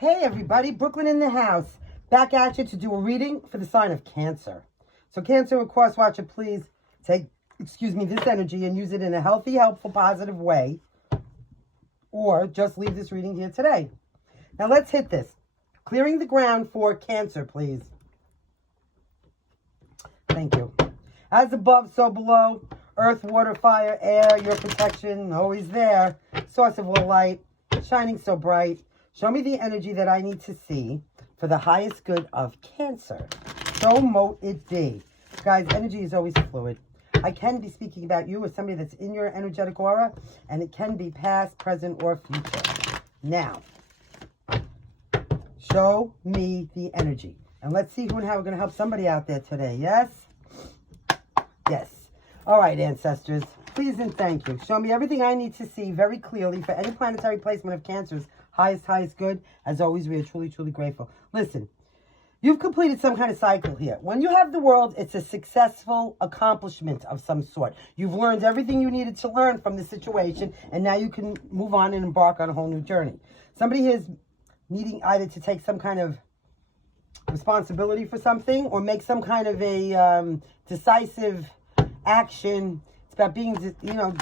Hey everybody, Brooklyn in the house. Back at you to do a reading for the sign of Cancer. So Cancer, of course, watcher, please take, this energy and use it in a healthy, helpful, positive way. Or just leave this reading here today. Now let's hit this. Clearing the ground for Cancer, please. Thank you. As above, so below. Earth, water, fire, air, your protection, always there. Source of all light, shining so bright. Show me the energy that I need to see for the highest good of Cancer. So mote it be. Guys, energy is always fluid. I can be speaking about you as somebody that's in your energetic aura, and it can be past, present, or future. Now, show me the energy. And let's see who and how we're going to help somebody out there today. Yes? Yes. All right, ancestors. Please and thank you. Show me everything I need to see very clearly for any planetary placement of Cancer's highest good. As always, we are truly, truly grateful. Listen, you've completed some kind of cycle here. When you have the world, it's a successful accomplishment of some sort. You've learned everything you needed to learn from the situation, and now you can move on and embark on a whole new journey. Somebody is needing either to take some kind of responsibility for something or make some kind of a decisive action. It's about being,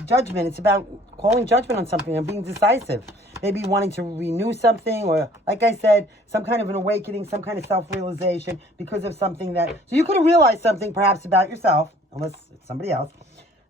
judgment. It's about calling judgment on something and being decisive. Maybe wanting to renew something, or like I said, some kind of an awakening, some kind of self-realization because of something that, so you could have realized something perhaps about yourself, unless it's somebody else,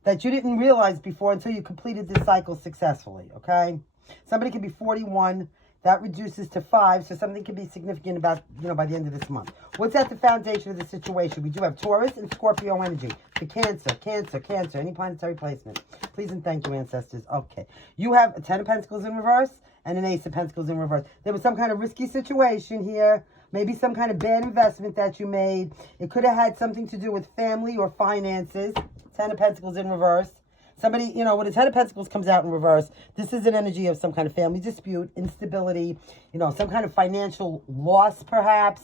that you didn't realize before until you completed this cycle successfully, okay? Somebody could be 41, that reduces to 5, so something could be significant about, by the end of this month. What's at the foundation of the situation? We do have Taurus and Scorpio energy. The Cancer, any planetary placement. Please and thank you, ancestors. Okay. You have a 10 of Pentacles in reverse and an Ace of Pentacles in reverse. There was some kind of risky situation here. Maybe some kind of bad investment that you made. It could have had something to do with family or finances. 10 of Pentacles in reverse. Somebody, when a 10 of Pentacles comes out in reverse, this is an energy of some kind of family dispute, instability, some kind of financial loss perhaps.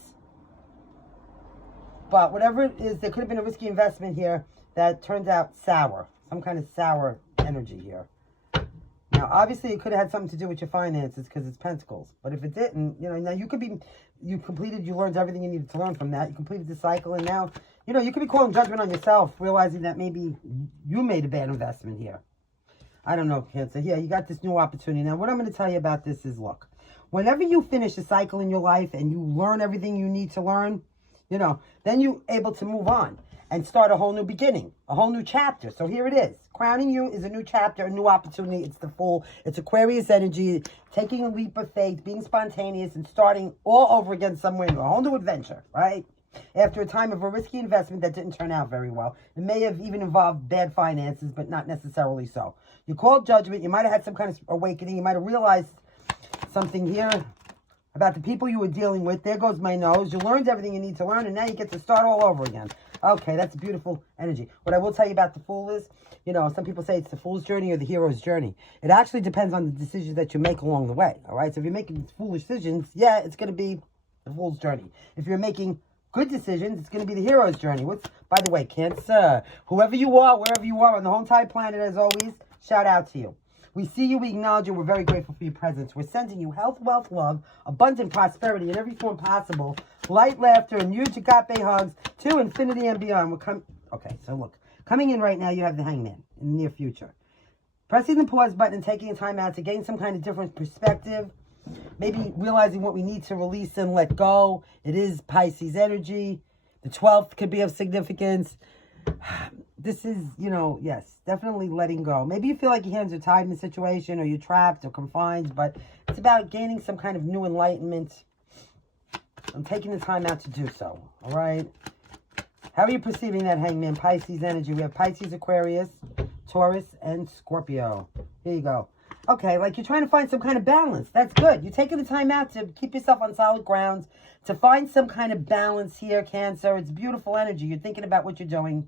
But whatever it is, there could have been a risky investment here that turned out sour. Some kind of sour energy here. Now, obviously, it could have had something to do with your finances because it's Pentacles. But if it didn't, now you learned everything you needed to learn from that. You completed the cycle, and now, you could be calling judgment on yourself, realizing that maybe you made a bad investment here. I don't know, Cancer. Yeah, you got this new opportunity. Now, what I'm going to tell you about this is, look, whenever you finish a cycle in your life and you learn everything you need to learn, then you're able to move on and start a whole new beginning, a whole new chapter. So here it is. Crowning you is a new chapter, a new opportunity. It's the Fool. It's Aquarius energy, taking a leap of faith, being spontaneous, and starting all over again somewhere, a whole new adventure, right? After a time of a risky investment that didn't turn out very well. It may have even involved bad finances, but not necessarily so. You called judgment. You might have had some kind of awakening. You might have realized something here about the people you were dealing with. There goes my nose. You learned everything you need to learn, and now you get to start all over again. Okay, that's beautiful energy. What I will tell you about the Fool is, some people say it's the fool's journey or the hero's journey. It actually depends on the decisions that you make along the way, all right? So if you're making foolish decisions, yeah, it's going to be the fool's journey. If you're making good decisions, it's going to be the hero's journey. By the way, Cancer, whoever you are, wherever you are on the whole entire planet, as always, shout out to you. We see you, we acknowledge you, we're very grateful for your presence. We're sending you health, wealth, love, abundant prosperity in every form possible, light, laughter, and huge agape hugs to infinity and beyond. Okay, so look, coming in right now, you have the Hangman in the near future. Pressing the pause button and taking a time out to gain some kind of different perspective, maybe realizing what we need to release and let go. It is Pisces energy. The 12th could be of significance. This is, yes, definitely letting go. Maybe you feel like your hands are tied in the situation or you're trapped or confined, but it's about gaining some kind of new enlightenment and taking the time out to do so, all right? How are you perceiving that, Hangman? Pisces energy. We have Pisces, Aquarius, Taurus, and Scorpio. Here you go. Okay, like you're trying to find some kind of balance. That's good. You're taking the time out to keep yourself on solid grounds, to find some kind of balance here, Cancer. It's beautiful energy. You're thinking about what you're doing.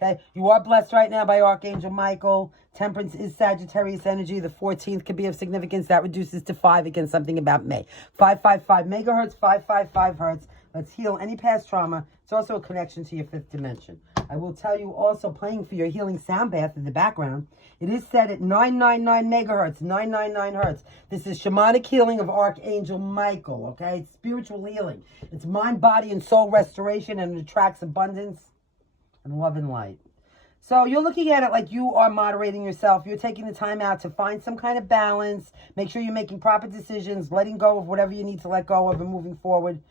Okay, you are blessed right now by Archangel Michael. Temperance is Sagittarius energy. The 14th could be of significance. That reduces to 5 against something about May. 555 megahertz, 555 hertz. Let's heal any past trauma. It's also a connection to your 5th dimension. I will tell you also, playing for your healing sound bath in the background, it is set at 999 megahertz, 999 hertz. This is shamanic healing of Archangel Michael, okay? It's spiritual healing. It's mind, body, and soul restoration, and it attracts abundance and love and light. So you're looking at it like you are moderating yourself. You're taking the time out to find some kind of balance. Make sure you're making proper decisions, letting go of whatever you need to let go of and moving forward,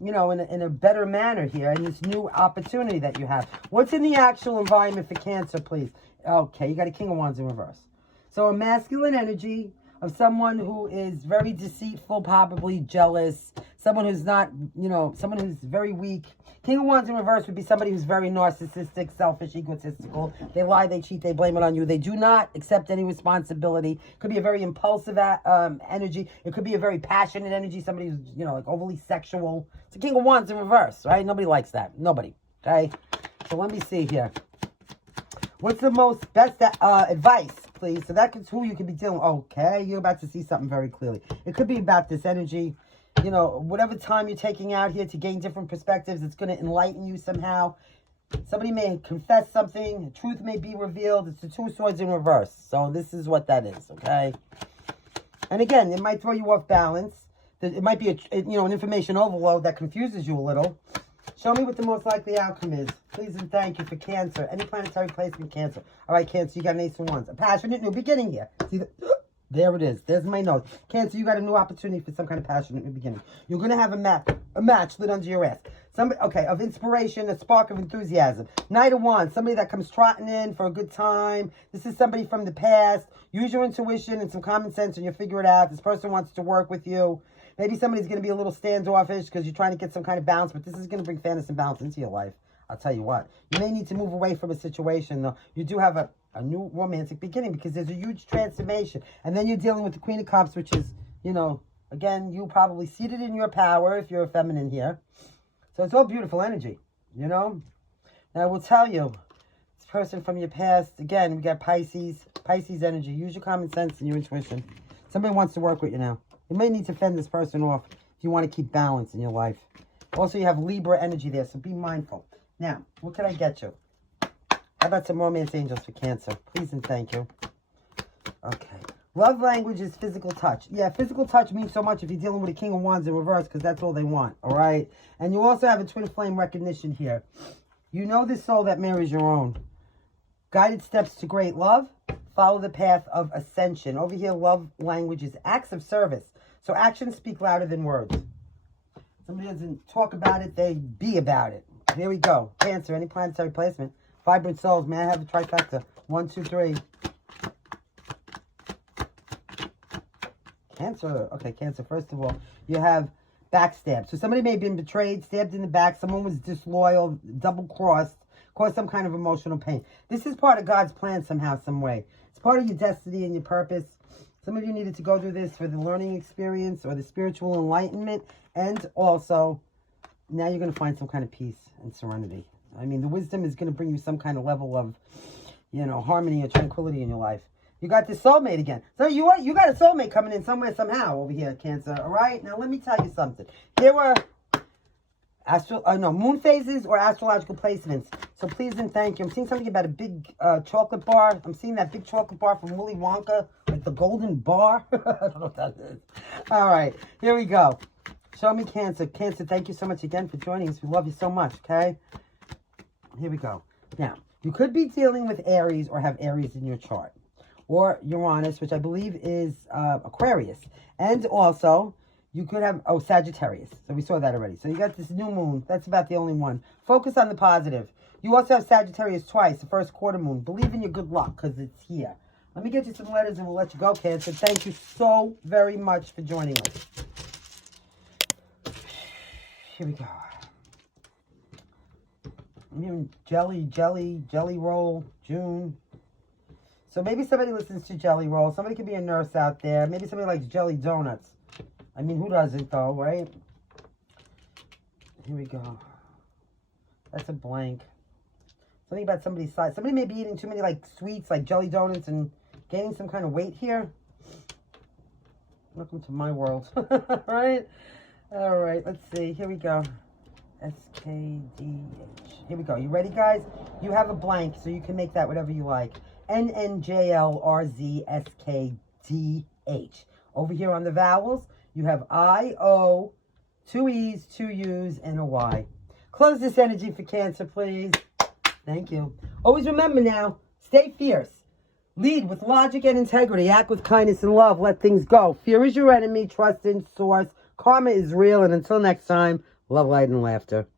you know, in a better manner here, in this new opportunity that you have. What's in the actual environment for Cancer, please? Okay, you got a King of Wands in reverse. So a masculine energy of someone who is very deceitful, probably jealous, someone who's not, you know, someone who's very weak. King of Wands in reverse would be somebody who's very narcissistic, selfish, egotistical. They lie, they cheat, they blame it on you. They do not accept any responsibility. Could be a very impulsive energy. It could be a very passionate energy. Somebody who's, you know, like overly sexual. It's a King of Wands in reverse, right? Nobody likes that. Nobody. Okay? So let me see here. What's the most best advice, please? So that's who you could be dealing with. Okay, you're about to see something very clearly. It could be about this energy. You know, whatever time you're taking out here to gain different perspectives, it's going to enlighten you somehow. Somebody may confess something. Truth may be revealed. It's the Two of Swords in reverse. So this is what that is, okay? And again, it might throw you off balance. It might be, an information overload that confuses you a little. Show me what the most likely outcome is. Please and thank you for Cancer. Any planetary placement, Cancer. All right, Cancer, you got an Ace of Wands. A passionate new beginning here. See there it is. There's my note. Cancer, you got a new opportunity for some kind of passionate new beginning. You're going to have a match lit under your ass. Somebody, okay, of inspiration, a spark of enthusiasm. Knight of Wands, somebody that comes trotting in for a good time. This is somebody from the past. Use your intuition and some common sense and you'll figure it out. This person wants to work with you. Maybe somebody's going to be a little standoffish because you're trying to get some kind of balance, but this is going to bring fairness and balance into your life. I'll tell you what. You may need to move away from a situation, though. You do have a new romantic beginning because there's a huge transformation. And then you're dealing with the Queen of Cups, which is, you know, again, you probably seated in your power if you're a feminine here. So it's all beautiful energy, you know. And I will tell you, this person from your past, again, we got Pisces energy. Use your common sense and your intuition. Somebody wants to work with you now. You may need to fend this person off if you want to keep balance in your life. Also, you have Libra energy there, so be mindful. Now, what can I get you? How about some romance angels for Cancer? Please and thank you. Okay. Love language is physical touch. Yeah, physical touch means so much if you're dealing with a King of Wands in reverse because that's all they want, all right? And you also have a twin flame recognition here. You know this soul that mirrors your own. Guided steps to great love. Follow the path of ascension. Over here, love language is acts of service. So actions speak louder than words. Somebody doesn't talk about it, they be about it. Here we go. Cancer, any planetary placement. Vibrant souls. May I have a trifecta? 1, 2, 3. Cancer. Okay, Cancer. First of all, you have backstab. So somebody may have been betrayed, stabbed in the back. Someone was disloyal, double-crossed, caused some kind of emotional pain. This is part of God's plan somehow, some way. It's part of your destiny and your purpose. Some of you needed to go through this for the learning experience or the spiritual enlightenment. And also, now you're going to find some kind of peace and serenity. I mean, the wisdom is going to bring you some kind of level of, you know, harmony or tranquility in your life. You got this soulmate again. So you got a soulmate coming in somewhere, somehow over here, Cancer. All right? Now, let me tell you something. Here were moon phases or astrological placements. So please and thank you. I'm seeing something about a big chocolate bar. I'm seeing that big chocolate bar from Willy Wonka, like the golden bar. I don't know what that is. All right, here we go. Show me Cancer. Cancer, thank you so much again for joining us. We love you so much, okay? Here we go. Now, you could be dealing with Aries or have Aries in your chart. Or Uranus, which I believe is Aquarius. And also, you could have, Sagittarius. So we saw that already. So you got this new moon. That's about the only one. Focus on the positive. You also have Sagittarius twice, the first quarter moon. Believe in your good luck because it's here. Let me get you some letters and we'll let you go, Cancer. Thank you so very much for joining us. Here we go. I'm hearing jelly roll, June. So maybe somebody listens to jelly roll. Somebody could be a nurse out there. Maybe somebody likes jelly donuts. I mean, who doesn't though, right? Here we go. That's a blank. Something about somebody's size. Somebody may be eating too many like sweets, like jelly donuts and gaining some kind of weight here. Welcome to my world. Right? All right, let's see. Here we go. S-K-D-H. Here we go. You ready, guys? You have a blank, so you can make that whatever you like. N-N-J-L-R-Z-S-K-D-H. Over here on the vowels, you have I-O, 2 E's, 2 U's, and a Y. Close this energy for Cancer, please. Thank you. Always remember now, stay fierce. Lead with logic and integrity. Act with kindness and love. Let things go. Fear is your enemy. Trust in source. Karma is real. And until next time, love, light, and laughter.